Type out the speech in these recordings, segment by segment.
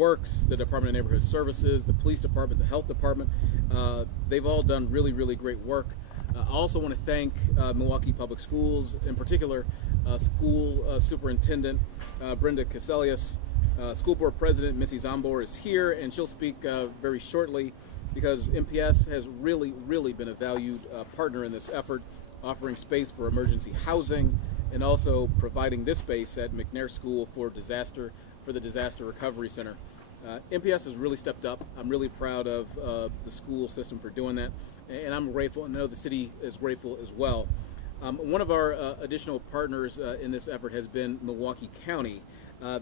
Works, the Department of Neighborhood Services, the Police Department, the Health Department. They've all done really, really great work. I also want to thank Milwaukee Public Schools, in particular School Superintendent Brenda Caselius. School Board President Missy Zombor is here, and she'll speak very shortly, because MPS has really, really been a valued partner in this effort, offering space for emergency housing and also providing this space at McNair School for the Disaster Recovery Center. MPS has really stepped up. I'm really proud of the school system for doing that, and I'm grateful, and I know the city is grateful as well. One of our additional partners in this effort has been Milwaukee County.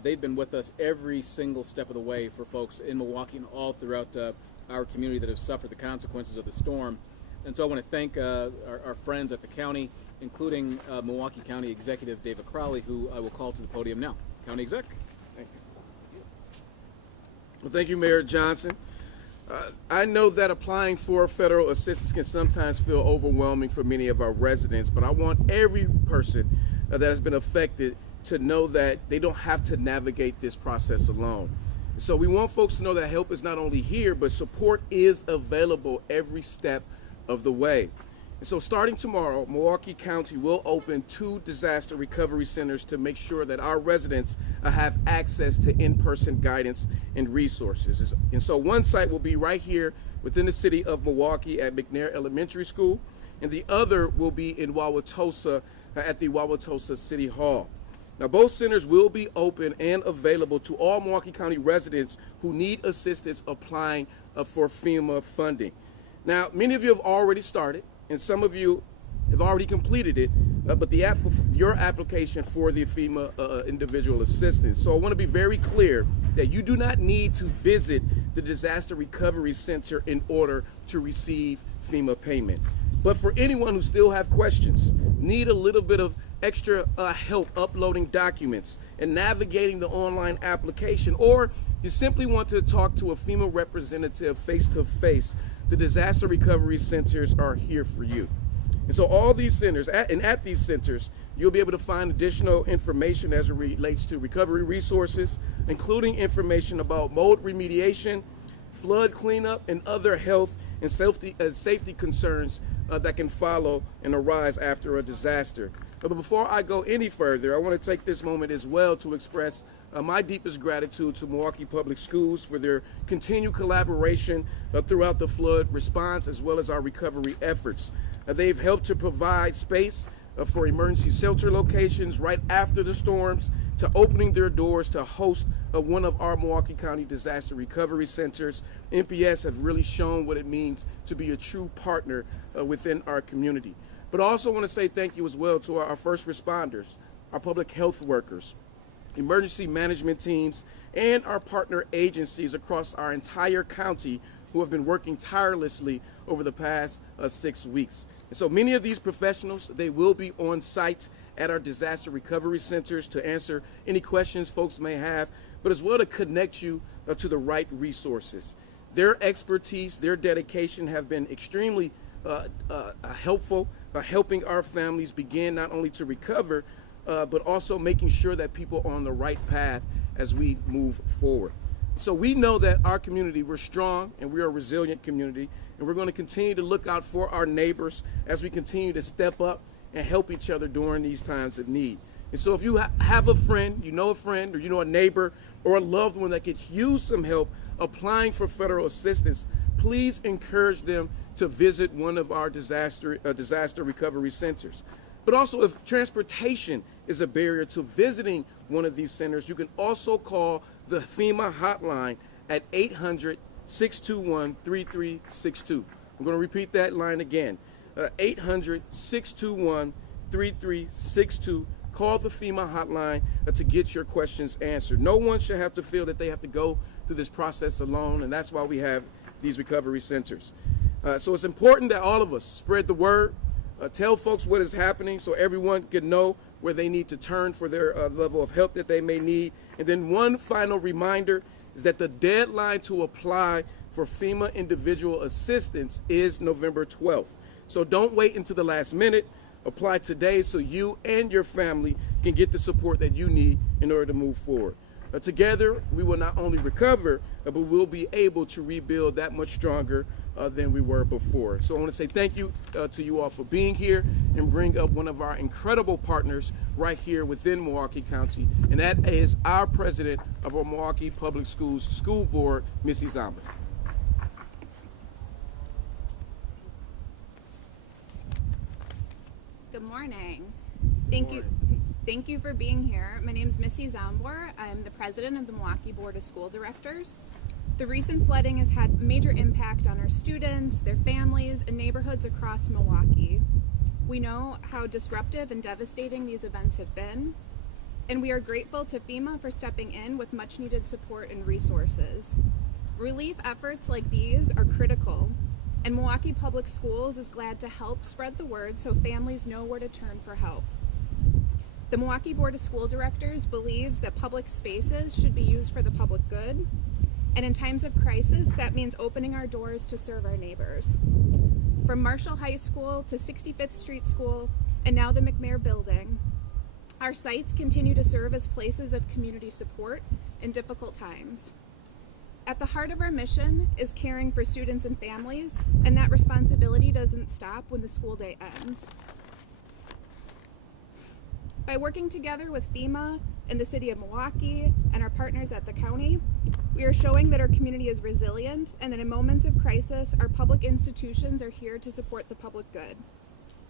They've been with us every single step of the way for folks in Milwaukee and all throughout our community that have suffered the consequences of the storm. And so I want to thank our friends at the county, including Milwaukee County Executive David Crowley, who I will call to the podium now. County Exec. Thank you. Well, thank you, Mayor Johnson. I know that applying for federal assistance can sometimes feel overwhelming for many of our residents, but I want every person that has been affected to know that they don't have to navigate this process alone. So we want folks to know that help is not only here, but support is available every step of the way. And so starting tomorrow, Milwaukee County will open 2 disaster recovery centers to make sure that our residents have access to in-person guidance and resources. And so one site will be right here within the city of Milwaukee at McNair Elementary School, and the other will be in Wauwatosa at the Wauwatosa City Hall. Now, both centers will be open and available to all Milwaukee County residents who need assistance applying for FEMA funding. Now, many of you have already started, and some of you have already completed it, but your application for the FEMA individual assistance. So I want to be very clear that you do not need to visit the Disaster Recovery Center in order to receive FEMA payment. But for anyone who still have questions, need a little bit of extra help uploading documents and navigating the online application, or you simply want to talk to a FEMA representative face-to-face, the disaster recovery centers are here for you. And so all these centers, at these centers, you'll be able to find additional information as it relates to recovery resources, including information about mold remediation, flood cleanup, and other health and safety concerns that can follow and arise after a disaster. But before I go any further, I want to take this moment as well to express my deepest gratitude to Milwaukee Public Schools for their continued collaboration throughout the flood response as well as our recovery efforts. They've helped to provide space for emergency shelter locations right after the storms, to opening their doors to host one of our Milwaukee County disaster recovery centers. MPS have really shown what it means to be a true partner within our community. But I also want to say thank you as well to our first responders, our public health workers, emergency management teams, and our partner agencies across our entire county who have been working tirelessly over the past 6 weeks. And so many of these professionals, they will be on site at our disaster recovery centers to answer any questions folks may have, but as well to connect you to the right resources. Their expertise, their dedication have been extremely helpful, helping our families begin not only to recover, but also making sure that people are on the right path as we move forward. So we know that our community, we're strong and we're a resilient community, and we're going to continue to look out for our neighbors as we continue to step up and help each other during these times of need. And so if you have a friend, you know a friend, or you know a neighbor or a loved one that could use some help applying for federal assistance, please encourage them to visit one of our disaster recovery centers. But also, if transportation is a barrier to visiting one of these centers, you can also call the FEMA hotline at 800-621-3362. I'm going to repeat that line again, 800-621-3362. Call the FEMA hotline to get your questions answered. No one should have to feel that they have to go through this process alone, and that's why we have these recovery centers. So it's important that all of us spread the word, tell folks what is happening so everyone can know where they need to turn for their level of help that they may need. And then one final reminder is that the deadline to apply for FEMA individual assistance is November 12th. So don't wait until the last minute. Apply today so you and your family can get the support that you need in order to move forward. Together, we will not only recover, but we'll be able to rebuild that much stronger than we were before. So I want to say thank you to you all for being here and bring up one of our incredible partners right here within Milwaukee County, and that is our president of our Milwaukee Public Schools School Board, Missy Zomber. Good morning. Thank you for being here. My name is Missy Zombor. I'm the president of the Milwaukee Board of School Directors. The recent flooding has had major impact on our students, their families, and neighborhoods across Milwaukee. We know how disruptive and devastating these events have been, and we are grateful to FEMA for stepping in with much needed support and resources. Relief efforts like these are critical, and Milwaukee Public Schools is glad to help spread the word so families know where to turn for help. The Milwaukee Board of School Directors believes that public spaces should be used for the public good, and in times of crisis, that means opening our doors to serve our neighbors. From Marshall High School to 65th Street School, and now the McMayer Building, our sites continue to serve as places of community support in difficult times. At the heart of our mission is caring for students and families, and that responsibility doesn't stop when the school day ends. By working together with FEMA and the City of Milwaukee and our partners at the county, we are showing that our community is resilient and that in moments of crisis, our public institutions are here to support the public good.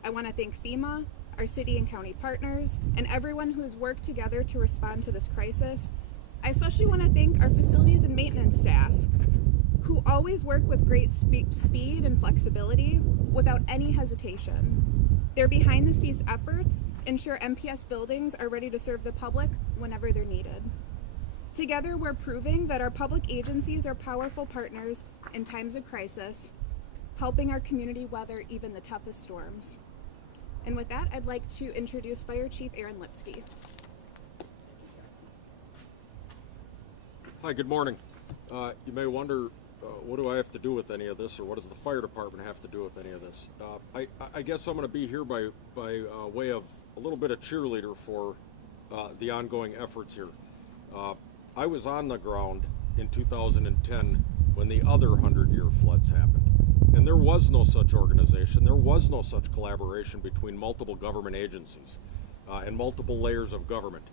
I want to thank FEMA, our city and county partners, and everyone who has worked together to respond to this crisis. I especially want to thank our facilities and maintenance staff, who always work with great speed and flexibility without any hesitation. Their behind-the-scenes efforts ensure MPS buildings are ready to serve the public whenever they're needed. Together, we're proving that our public agencies are powerful partners in times of crisis, helping our community weather even the toughest storms. And with that, I'd like to introduce Fire Chief Aaron Lipsky. Hi, good morning. You may wonder, what do I have to do with any of this, or what does the fire department have to do with any of this? I guess I'm going to be here by way of a little bit of cheerleader for the ongoing efforts here. I was on the ground in 2010 when the other 100-year floods happened, and there was no such organization, there was no such collaboration between multiple government agencies and multiple layers of government.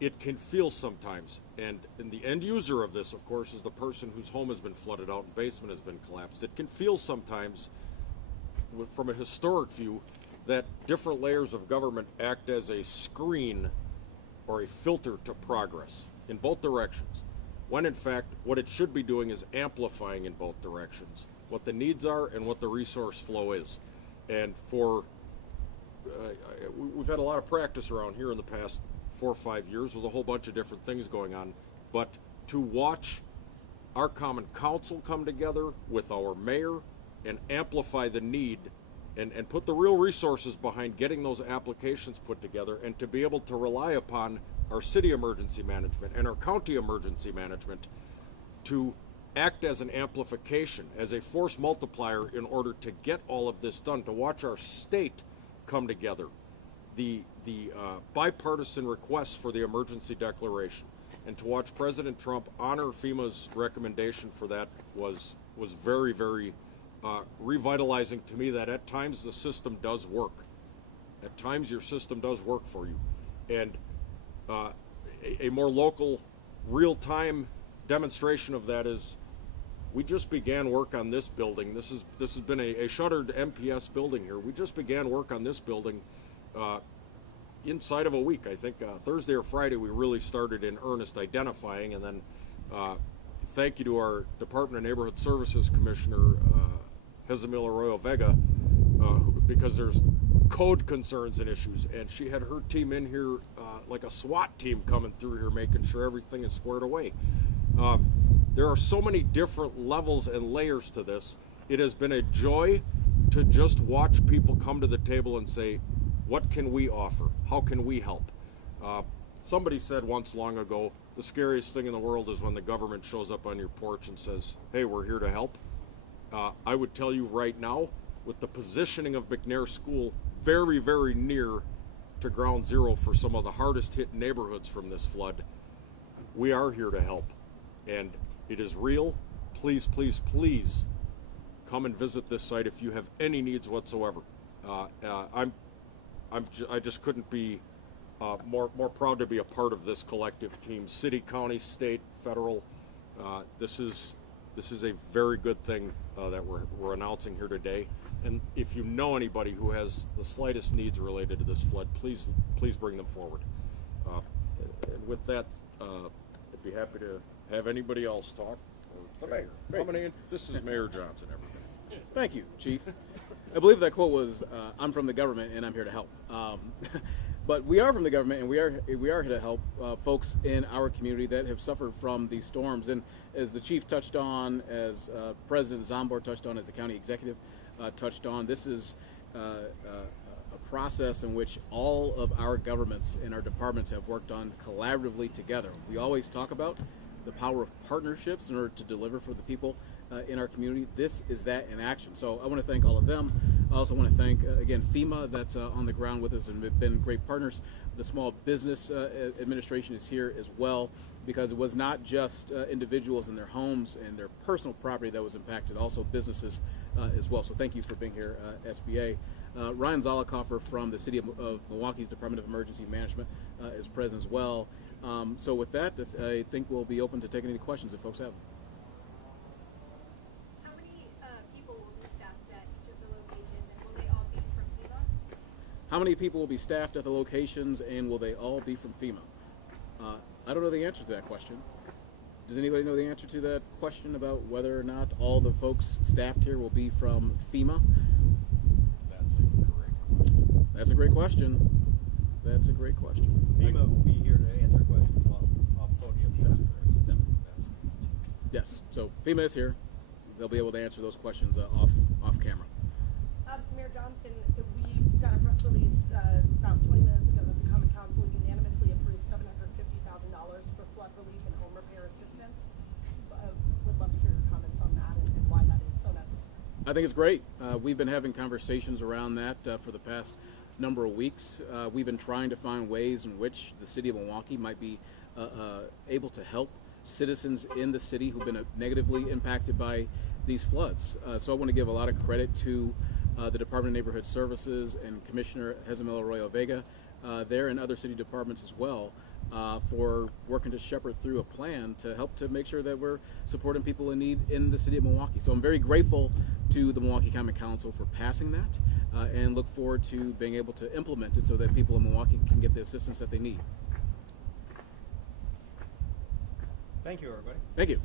It can feel sometimes, and the end user of this, of course, is the person whose home has been flooded out and basement has been collapsed. It can feel sometimes, from a historic view, that different layers of government act as a screen or a filter to progress in both directions, when in fact what it should be doing is amplifying in both directions what the needs are and what the resource flow is. And we've had a lot of practice around here in the past 4 or 5 years with a whole bunch of different things going on, but to watch our common council come together with our mayor and amplify the need and put the real resources behind getting those applications put together, and to be able to rely upon our city emergency management and our county emergency management to act as an amplification, as a force multiplier in order to get all of this done, to watch our state come together. The bipartisan requests for the emergency declaration, and to watch President Trump honor FEMA's recommendation for that was very, very revitalizing to me, that at times the system does work. At times your system does work for you. And a more local, real-time demonstration of that is we just began work on this building. This has been a shuttered MPS building here. We just began work on this building inside of a week. I think Thursday or Friday we really started in earnest identifying, and then thank you to our Department of Neighborhood Services Commissioner Jezamil Arroyo Vega, because there's code concerns and issues, and she had her team in here like a SWAT team coming through here making sure everything is squared away. There are so many different levels and layers to this. It has been a joy to just watch people come to the table and say, what can we offer? How can we help? Somebody said once long ago, the scariest thing in the world is when the government shows up on your porch and says, hey, we're here to help. I would tell you right now, with the positioning of McNair School very, very near to ground zero for some of the hardest hit neighborhoods from this flood, we are here to help, and it is real. Please, please, please come and visit this site if you have any needs whatsoever. I just couldn't be more proud to be a part of this collective team. City, county, state, federal. This is a very good thing that we're announcing here today. And if you know anybody who has the slightest needs related to this flood, please bring them forward. And with that, I'd be happy to have anybody else talk. Or the mayor. Coming in, this is Mayor Johnson, everybody. Thank you, Chief. I believe that quote was, "I'm from the government and I'm here to help." But we are from the government, and we are here to help folks in our community that have suffered from these storms. And as the Chief touched on, as President Zambor touched on, as the county executive touched on, this is a process in which all of our governments and our departments have worked on collaboratively together. We always talk about the power of partnerships in order to deliver for the people in our community. This is that in action. So I want to thank all of them. I also want to thank, again, FEMA that's on the ground with us and have been great partners. The Small Business Administration is here as well, because it was not just individuals and their homes and their personal property that was impacted, also businesses as well. So thank you for being here, SBA. Ryan Zollicoffer from the City of Milwaukee's Department of Emergency Management is present as well. So with that, I think we'll be open to taking any questions if folks have. How many people will be staffed at each of the locations, and will they all be from FEMA? How many people will be staffed at the locations, and will they all be from FEMA? I don't know the answer to that question. Does anybody know the answer to that question about whether or not all the folks staffed here will be from FEMA? That's a great question. That's a great question. FEMA will be here to answer questions off podium. Yes. Yes. So FEMA is here. They'll be able to answer those questions off camera. Mayor Johnson, we got a press release about 20 minutes ago that the Common Council unanimously approved $750,000 for flood relief and home repair assistance. Would love to hear your comments on that and why that is so necessary. I think it's great. We've been having conversations around that for the past number of weeks. We've been trying to find ways in which the City of Milwaukee might be able to help citizens in the city who've been negatively impacted by these floods. So I want to give a lot of credit to the Department of Neighborhood Services and Commissioner Jezamil Arroyo Vega there, and other city departments as well, for working to shepherd through a plan to help to make sure that we're supporting people in need in the City of Milwaukee. So I'm very grateful to the Milwaukee County Council for passing that, and look forward to being able to implement it so that people in Milwaukee can get the assistance that they need. Thank you, everybody. Thank you.